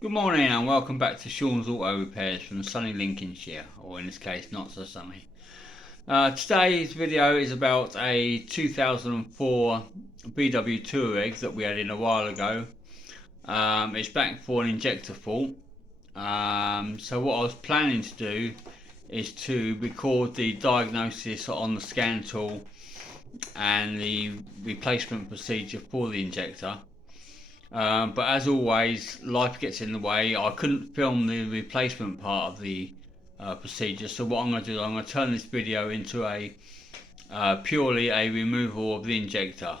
Good morning and welcome back to Sean's Auto Repairs from sunny Lincolnshire, or in this case not so sunny. Today's video is about a 2004 VW Touareg that we had in a while ago. It's back for an injector fault. So what I was planning to do is to record the diagnosis on the scan tool and the replacement procedure for the injector. But as always, life gets in the way. I couldn't film the replacement part of the procedure, so what I'm going to do, I'm going to turn this video into a purely a removal of the injector.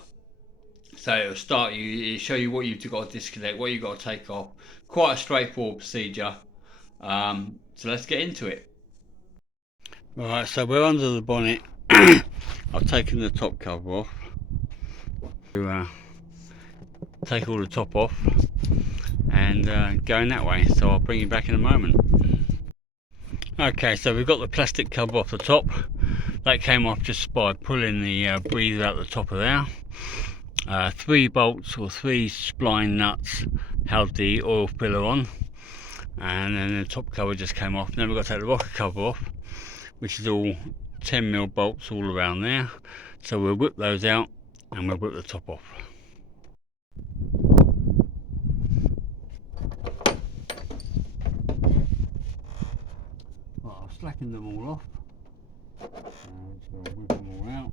So it'll show you what you've got to disconnect, what you've got to take off. Quite a straightforward procedure. So let's get into it. Alright, so we're under the bonnet. I've taken the top cover off. Take all the top off and going that way, so I'll bring you back in a moment. Okay, so we've got the plastic cover off the top. That came off just by pulling the breather out the top of there. 3 bolts or 3 spline nuts held the oil filler on, and then the top cover just came off. Now we've got to take the rocker cover off, which is all 10mm bolts all around there. So we'll whip those out and we'll whip the top off. Right, I've slackened them all off, so I'll whip them all out.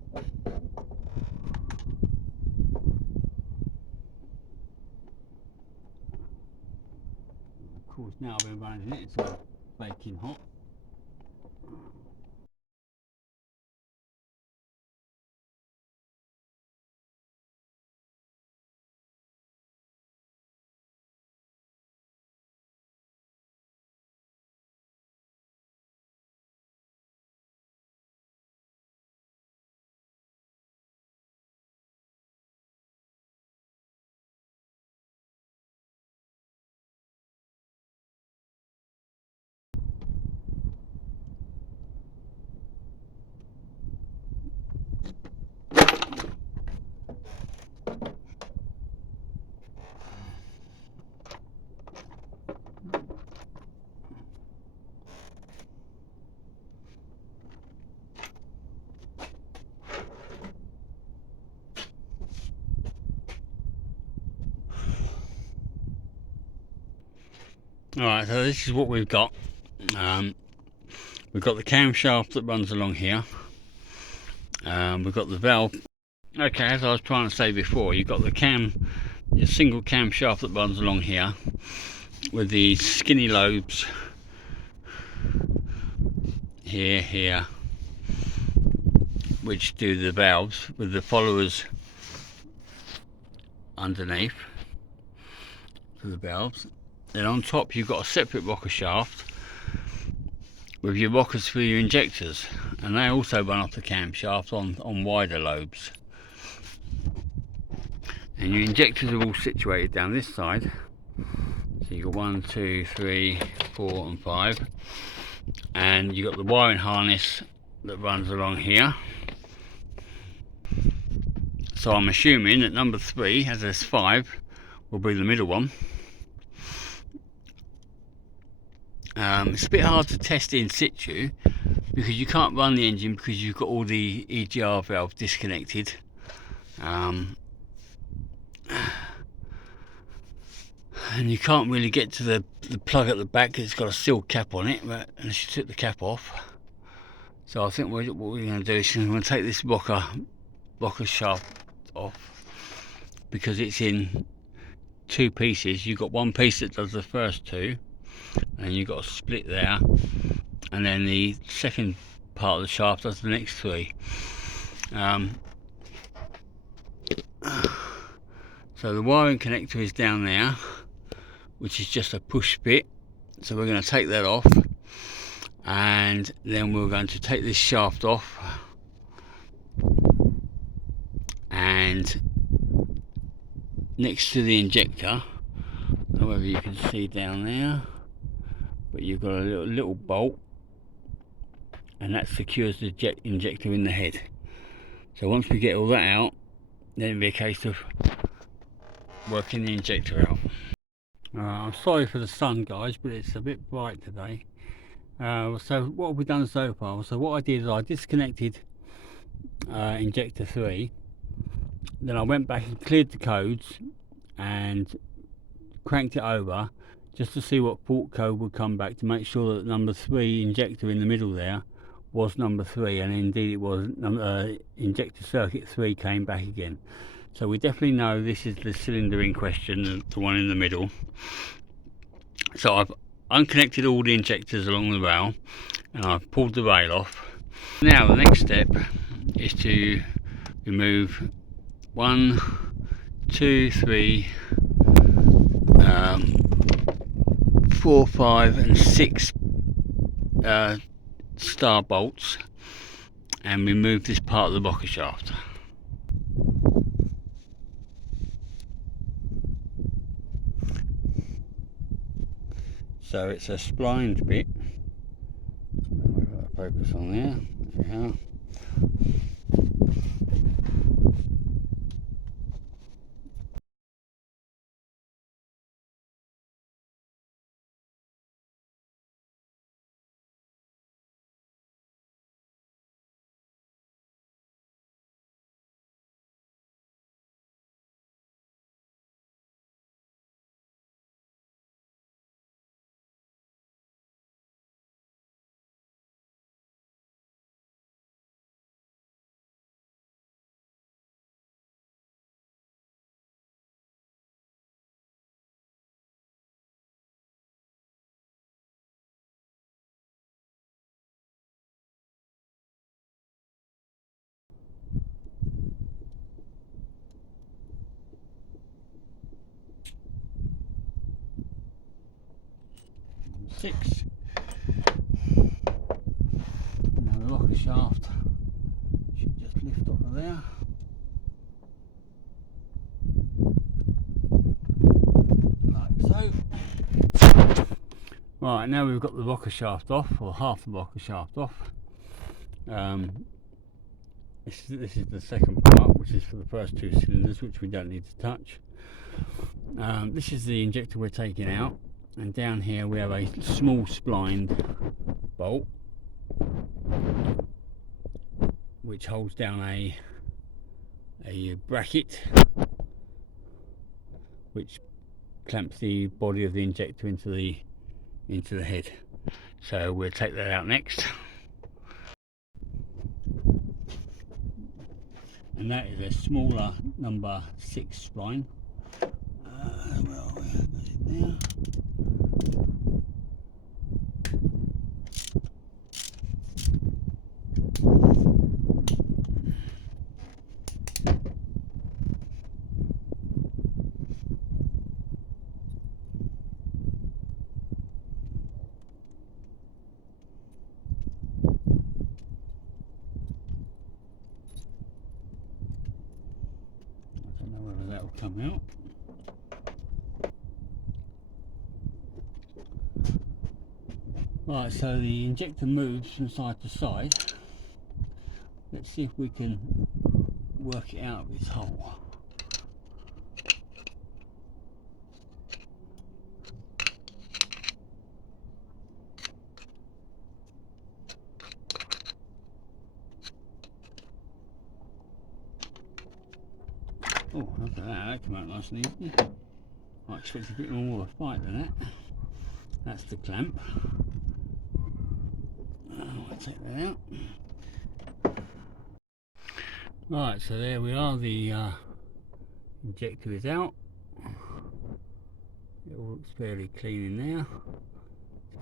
Of course, now I've been running it, it's baking hot. Alright, so this is what we've got. We've got the camshaft that runs along here. We've got the valve. Okay, as I was trying to say before, you've got the single camshaft that runs along here with the skinny lobes here, which do the valves, with the followers underneath for the valves. Then on top you've got a separate rocker shaft with your rockers for your injectors, and they also run off the camshaft on wider lobes. And your injectors are all situated down this side. So you've got 1, 2, 3, 4 and 5. And you've got the wiring harness that runs along here. So I'm assuming that number 3, as there's 5, will be the middle one. It's a bit hard to test in situ because you can't run the engine because you've got all the EGR valves disconnected. And you can't really get to the plug at the back because it's got a sealed cap on it, but unless you took the cap off. So I think what we're going to do is we're going to take this rocker shaft off because it's in 2 pieces. You've got one piece that does the first 2, and you've got a split there, and then the second part of the shaft does the next 3. So the wiring connector is down there, which is just a push bit, so we're going to take that off, and then we're going to take this shaft off, and next to the injector, I don't know whether you can see down there, but you've got a little bolt, and that secures the injector in the head. So once we get all that out, then it'll be a case of working the injector out. I'm sorry for the sun, guys, but it's a bit bright today. So what have we done so far? So what I did is I disconnected injector 3, then I went back and cleared the codes and cranked it over just to see what fault code would come back, to make sure that number 3 injector in the middle there was number 3, and indeed it was. Injector circuit 3 came back again. So we definitely know this is the cylinder in question, the one in the middle. So I've unconnected all the injectors along the rail and I've pulled the rail off. Now the next step is to remove 1, 2, 3, 4, 5 and 6 star bolts and remove this part of the rocker shaft. So it's a splined bit. Focus on there. There we are. Six. Now the rocker shaft should just lift off of there. Like so. Right, now we've got the rocker shaft off, or half the rocker shaft off. This is the second part, which is for the first 2 cylinders, which we don't need to touch. This is the injector we're taking out, and down here we have a small splined bolt which holds down a bracket which clamps the body of the injector into the head. So we'll take that out next. And that is a smaller number 6 spline. Well, goes in there. I don't know whether that will come out. Right, so the injector moves from side to side. Let's see if we can work it out of this hole. Oh, look at that, that came out nice and easy. I expected a bit more of a fight than that. That's the clamp. I'll take that out. Right, so there we are, the injector is out. It all looks fairly clean in there.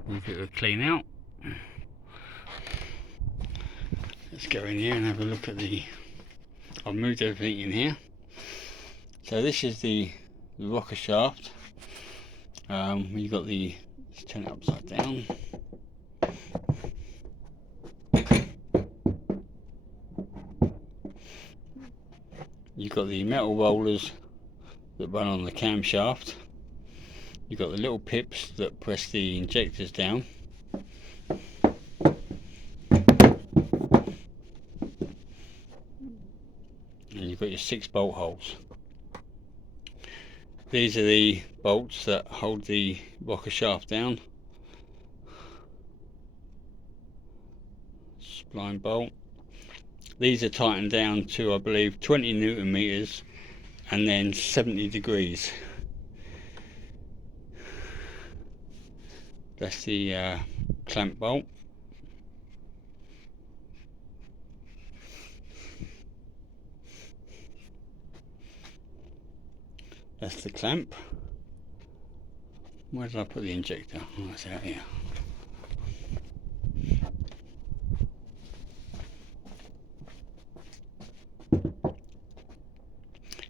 Needs a bit of a clean out. Let's go in here and have a look at the... I've moved everything in here. So this is the rocker shaft. You've got the... Let's turn it upside down. You've got the metal rollers that run on the camshaft. You've got the little pips that press the injectors down. And you've got your 6 bolt holes. These are the bolts that hold the rocker shaft down. Spline bolt. These are tightened down to, I believe, 20 Newton meters and then 70 degrees. That's the clamp bolt. That's the clamp. Where did I put the injector? Oh, it's out here.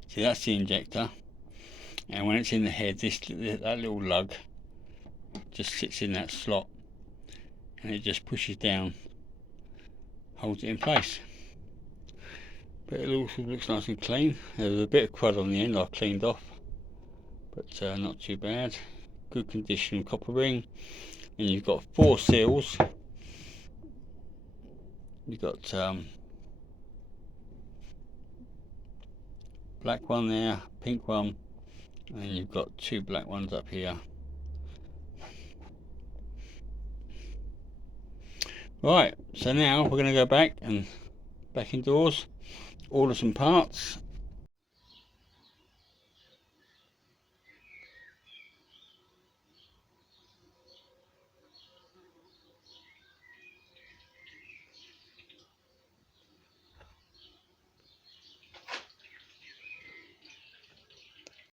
See, that's the injector, and when it's in the head, that little lug just sits in that slot, and it just pushes down, holds it in place. But it also looks nice and clean. There's a bit of crud on the end I cleaned off, but not too bad. Good condition copper ring, and you've got 4 seals. You've got black one there, pink one, and you've got 2 black ones up here. Right, so now we're going to go back indoors, order some parts,